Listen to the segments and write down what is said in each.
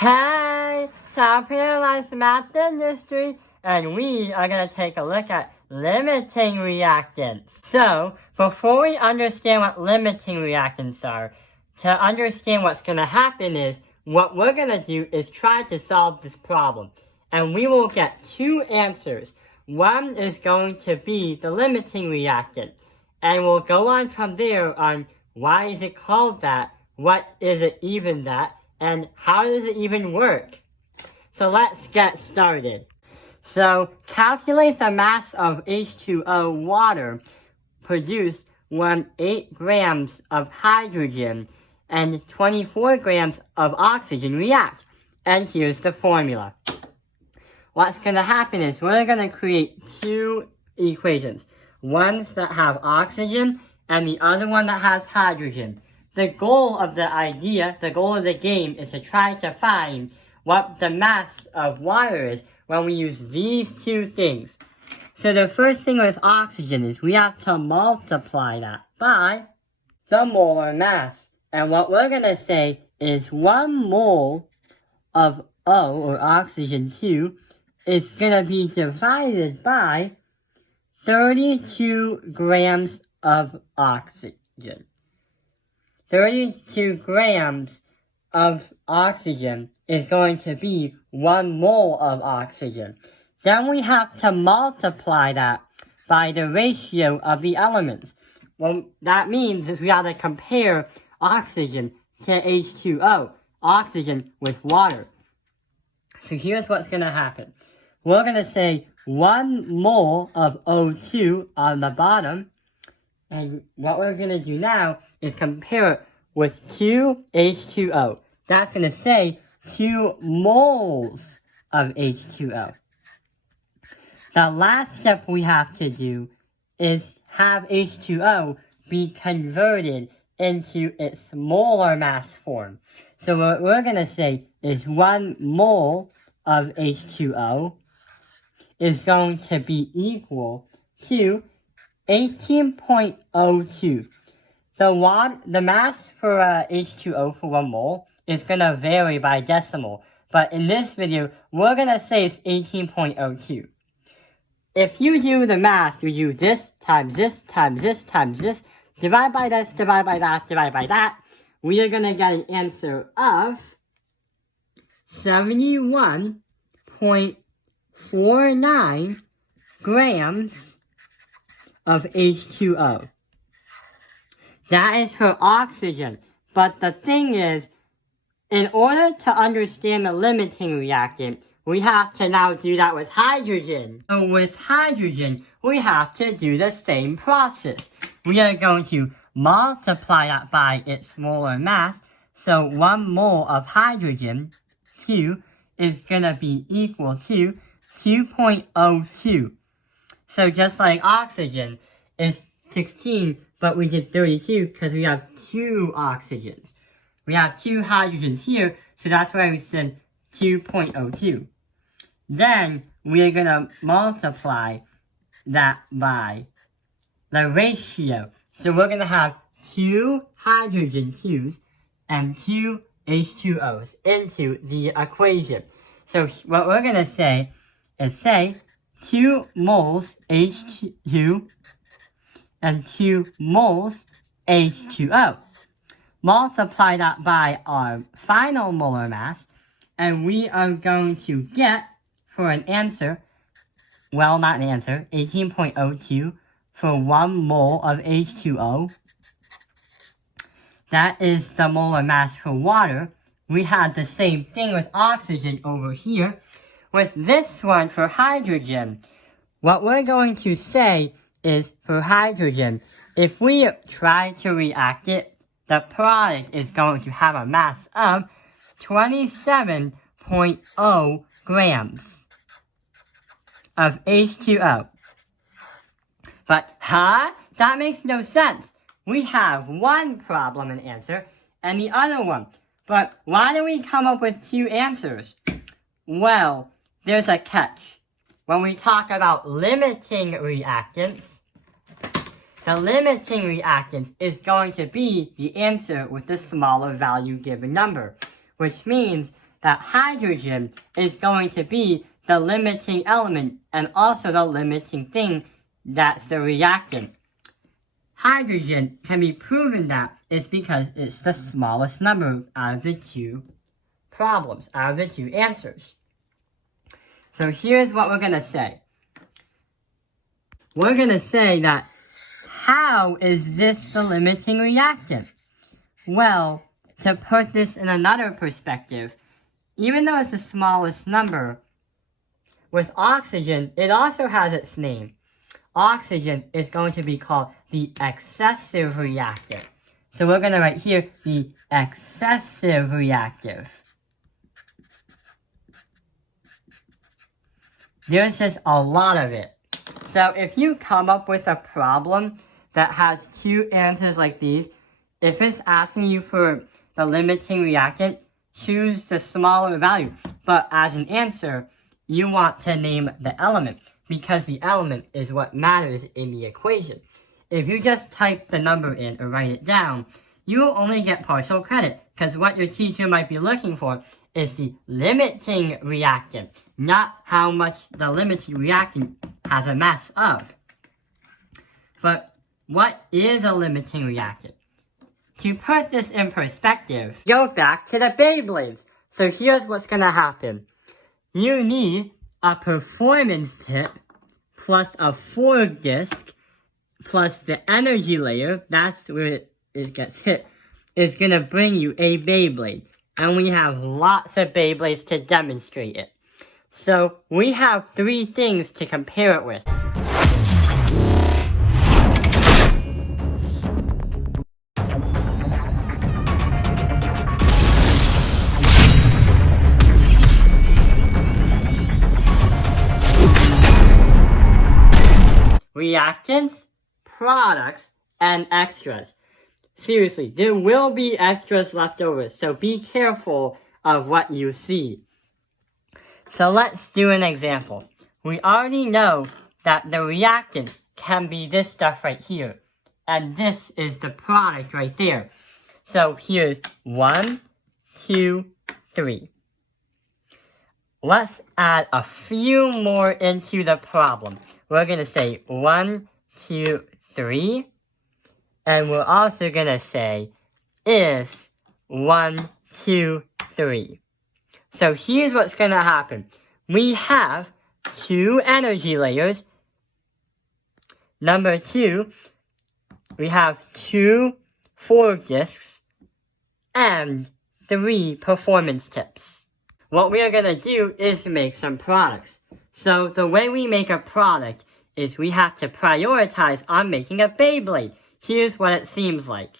Hey, South Carolina's math industry, and we are going to take a look at limiting reactants. So, before we understand what limiting reactants are, to understand what's going to happen is, what we're going to do is try to solve this problem. And we will get two answers. One is going to be the limiting reactant. And we'll go on from there on why is it called that, what is it even that, and how does it even work? So let's get started. So calculate the mass of H2O water produced when 8 grams of hydrogen and 24 grams of oxygen react. And here's the formula. What's going to happen is we're going to create two equations. One that have oxygen and the other one that has hydrogen. The goal of the game is to try to find what the mass of water is when we use these two things. So the first thing with oxygen is we have to multiply that by the molar mass. And what we're going to say is 1 mole of O, or oxygen 2, is going to be divided by 32 grams of oxygen. 32 grams of oxygen is going to be 1 mole of oxygen. Then we have to multiply that by the ratio of the elements. What that means is we have to compare oxygen to H2O, oxygen with water. So here's what's going to happen. We're going to say 1 mole of O2 on the bottom. And what we're going to do now is compare it with 2 H2O. That's going to say 2 moles of H2O. The last step we have to do is have H2O be converted into its molar mass form. So what we're going to say is 1 mole of H2O is going to be equal to 18.02. The mass for H2O for 1 mole is going to vary by decimal. But in this video, we're going to say it's 18.02. If you do the math, you do this times this times this times this, divide by this, divide by that, divide by that, we are going to get an answer of 71.49 grams of H2O. That is for oxygen. But the thing is, in order to understand the limiting reactant, we have to now do that with hydrogen. So with hydrogen, we have to do the same process. We are going to multiply that by its molar mass. So 1 mole of hydrogen, 2, is going to be equal to 2.02. So just like oxygen is 16, but we did 32 because we have 2 oxygens. We have 2 hydrogens here, so that's why we said 2.02. Then we are going to multiply that by the ratio. So we're going to have 2 hydrogen 2s and 2 H2Os into the equation. So what we're going to say is 2 moles H2 and 2 moles H2O. Multiply that by our final molar mass, and we are going to get, for an answer, well, not an answer, 18.02 for 1 mole of H2O. That is the molar mass for water. We had the same thing with oxygen over here. With this one for hydrogen, what we're going to say is for hydrogen, if we try to react it, the product is going to have a mass of 27.0 grams of H2O. But, that makes no sense. We have one problem and answer, and the other one. But why do we come up with 2 answers? Well, there's a catch. When we talk about limiting reactants, the limiting reactants is going to be the answer with the smaller value given number, which means that hydrogen is going to be the limiting element and also the limiting thing that's the reactant. Hydrogen can be proven that it's because it's the smallest number out of the two problems, out of the two answers. So here's what we're going to say. We're going to say that how is this the limiting reactant? Well, to put this in another perspective, even though it's the smallest number, with oxygen, it also has its name. Oxygen is going to be called the excessive reactant. So we're going to write here the excessive reactive. There's just a lot of it. So if you come up with a problem that has two answers like these, if it's asking you for the limiting reactant, choose the smaller value. But as an answer, you want to name the element, because the element is what matters in the equation. If you just type the number in or write it down, you will only get partial credit, because what your teacher might be looking for is the limiting reactant, not how much the limiting reactant has a mass of. But what is a limiting reactant? To put this in perspective, go back to the Beyblades. So here's what's going to happen. You need a performance tip plus a forward disk plus the energy layer, that's where it gets hit, is going to bring you a Beyblade. And we have lots of Beyblades to demonstrate it. So we have three things to compare it with. Reactants, products, and extras. Seriously, there will be extras left over, so be careful of what you see. So let's do an example. We already know that the reactant can be this stuff right here, and this is the product right there. So here's 1, 2, 3. Let's add a few more into the problem. We're going to say 1, 2, 3. And we're also going to say is 1, 2, 3. So here's what's going to happen. We have 2 energy layers. Number 2, we have 2 forward disks and 3 performance tips. What we are going to do is make some products. So the way we make a product is we have to prioritize on making a Beyblade. Here's what it seems like.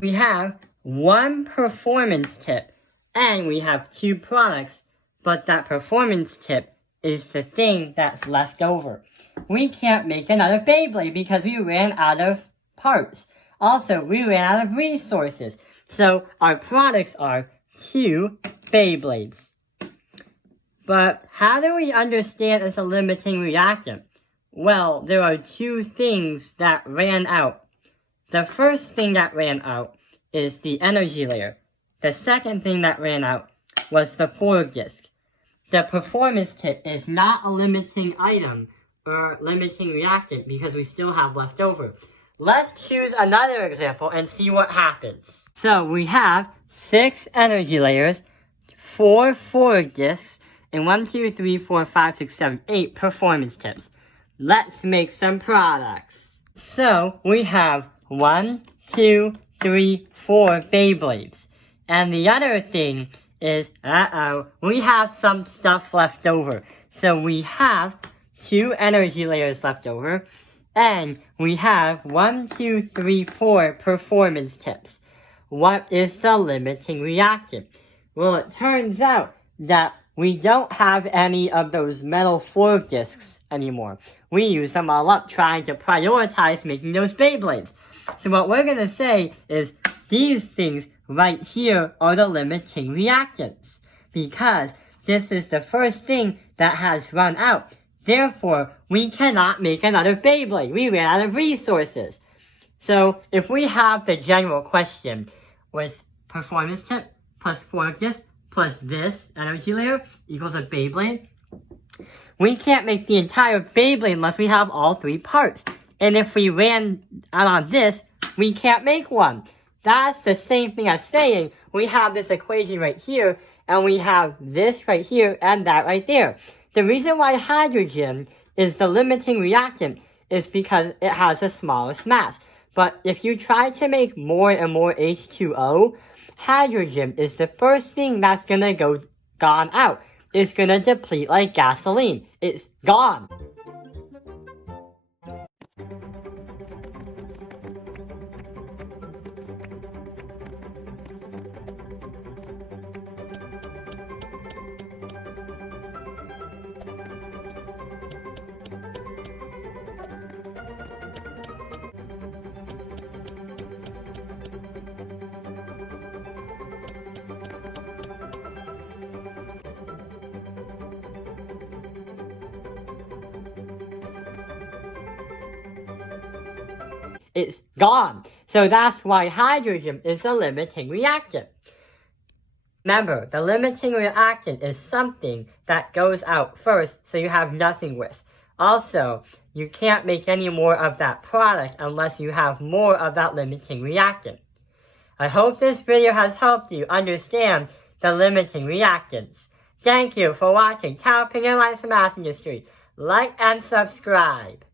We have 1 performance tip and we have 2 products, but that performance tip is the thing that's left over. We can't make another Beyblade because we ran out of parts. Also, we ran out of resources. So our products are 2 Beyblades. But how do we understand it's a limiting reactant? Well, there are 2 things that ran out. The first thing that ran out is the energy layer. The second thing that ran out was the forward disk. The performance tip is not a limiting item or limiting reactant because we still have left over. Let's choose another example and see what happens. So we have 6 energy layers, 4 forward disks, and 1, 2, 3, 4, 5, 6, 7, 8 performance tips. Let's make some products. So we have 1, 2, 3, 4 Beyblades. And the other thing is, we have some stuff left over. So we have 2 energy layers left over. And we have 1, 2, 3, 4 performance tips. What is the limiting reactant? Well, it turns out that we don't have any of those metal forward disks anymore. We use them all up trying to prioritize making those Beyblades. So what we're going to say is these things right here are the limiting reactants. Because this is the first thing that has run out. Therefore, we cannot make another Beyblade. We ran out of resources. So if we have the general question with performance tip plus forklift plus this energy layer equals a Beyblade, we can't make the entire Beyblade unless we have all three parts. And if we ran out on this, we can't make one. That's the same thing as saying we have this equation right here, and we have this right here and that right there. The reason why hydrogen is the limiting reactant is because it has the smallest mass. But if you try to make more and more H2O, hydrogen is the first thing that's gonna gone out. It's gonna deplete like gasoline. It's gone. It's gone. So that's why hydrogen is the limiting reactant. Remember, the limiting reactant is something that goes out first, so you have nothing with. Also, you can't make any more of that product unless you have more of that limiting reactant. I hope this video has helped you understand the limiting reactants. Thank you for watching Tao Opinion Lights Math Industry. Like and subscribe.